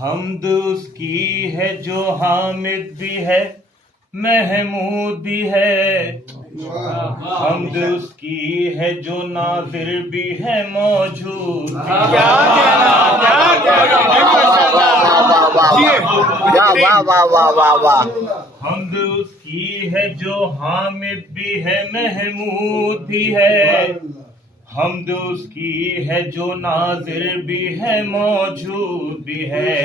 حمد اس کی ہے جو حامد بھی ہے محمود بھی ہے، حمد اس کی ہے جو ناظر بھی ہے موجود بھی ہے۔ حمد اس کی ہے جو حامد بھی ہے محمود بھی ہے، حمد اس کی ہے جو ناظر بھی ہے موجود بھی ہے،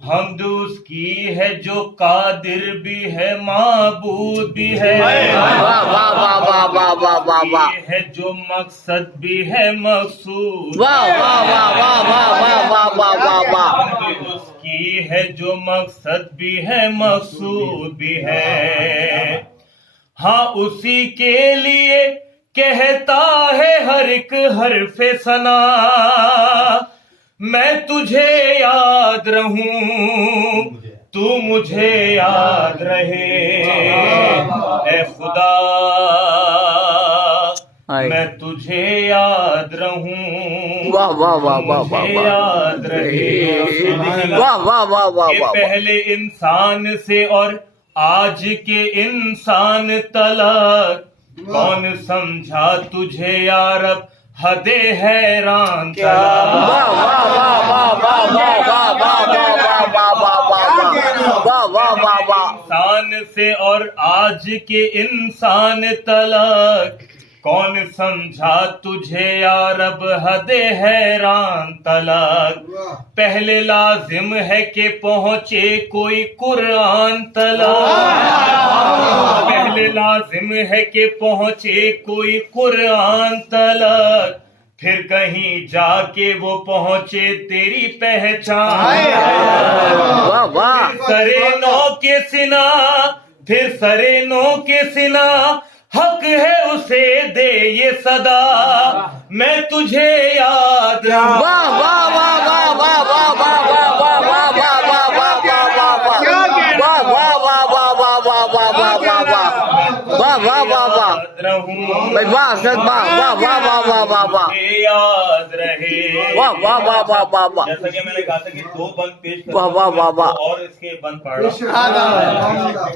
حمد اس کی ہے جو قادر بھی ہے معبود بھی ہے، ہے جو مقصد بھی ہے مقصود، اس کی ہے جو مقصد بھی ہے مقصود بھی ہے۔ ہاں اسی کے لیے کہتا ہے ہر ایک حرف ثنا، میں تجھے یاد رہوں تو مجھے یاد رہے، اے خدا میں تجھے یاد رہوں مجھے یاد رہے۔ کہ پہلے انسان سے اور آج کے انسان تلک کون سمجھا تجھے یا رب حد حیران انسان سے اور آج کے انسان تلک کون سمجھا تجھے یا رب حد حیران تلک۔ پہلے لازم ہے کہ پہنچے کوئی قرآن تلک، پہلے لازم ہے کہ پہنچے کوئی قرآن تلک، پھر کہیں جا کے وہ پہنچے تیری پہچان۔ سرے نو کے سنا پھر سرے نو کے سنا، حق ہے اسے دے یہ صدا، میں تجھے یاد یاد رہے۔ جیسا کہ میں نے کہا تھا کہ دو بند پیش کرتا اور اس کے بند پڑھ رہا،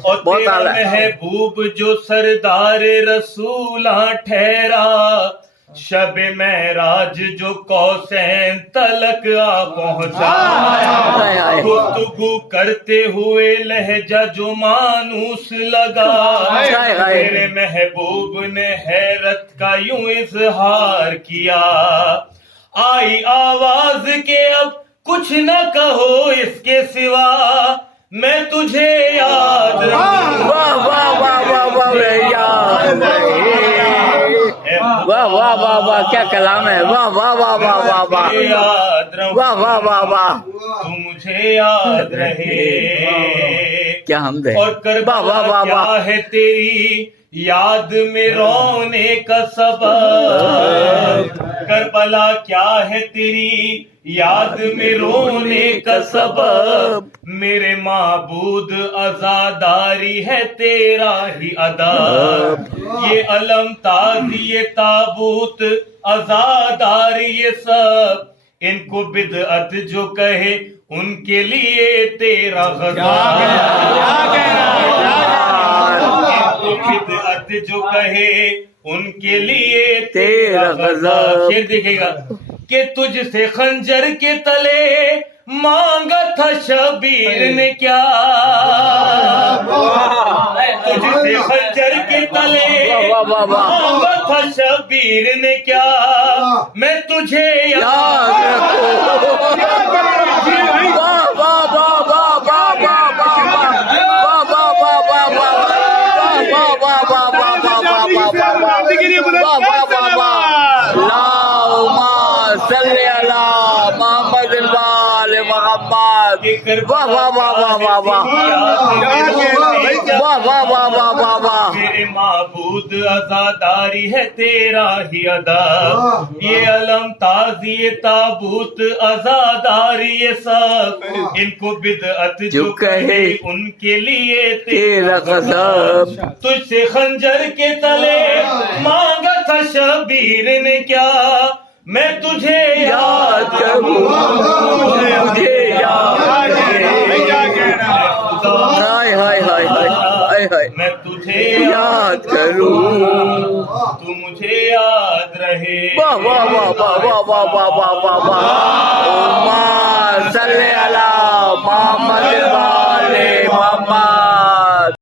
اور تیرا محبوب جو سردار رسولاں ٹھہرا، شب معراج جو قوسین تلک آ پہنچا، گفتگو کرتے ہوئے لہجہ جو مانوس لگا، میرے محبوب نے حیرت کا یوں اظہار کیا، آئی آواز کے اب کچھ نہ کہو اس کے سوا، میں تجھے یاد رہوں۔ واہ واہ واہ واہ، کیا کلام ہے، واہ واہ واہ واہ واہ واہ، یاد رہوں واہ واہ واہ واہ، تو مجھے یاد رہے۔ کیا حمد ہے، اور کربلا کیا ہے تیری یاد میں رونے کا سبب، کربلا کیا ہے تیری یاد میں رونے کا سبب، میرے معبود عزاداری ہے تیرا ہی ادب، یہ علم تازی یہ تابوت عزاداری یہ سب، ان کو بدعت جو کہے ان کے لیے تیرا غضب، بدعت جو کہے ان کے لیے تیرا غضب۔ شیر دیکھے گا کہ تجھ سے خنجر کے تلے مانگا تھا شبیر نے کیا، تجھ سے خنجر کے تلے مانگا تھا شبیر نے کیا، میں تجھے یاد رکھوں۔ صلی اللہ محمد وآل محمد، واہ واہ واہ واہ واہ واہ، واہ واہ واہ واہ واہ واہ، میرے معبود عزاداری ہے تیرا ہی ادب، یہ علم تازی یہ تابوت عزاداری یہ سب، ان کو بدعت جو کہے ان کے لیے تیرا غضب، تجھ سے خنجر کے تلے مانگا تھا شبیر نے کیا، میں تجھے یاد کروں، مجھے یاد ہائے ہائے ہائے ہائے ہائے میں تجھے یاد کروں تو مجھے یاد رہے واہ واہ واہ واہ واہ واہ واہ واہ واہ واہ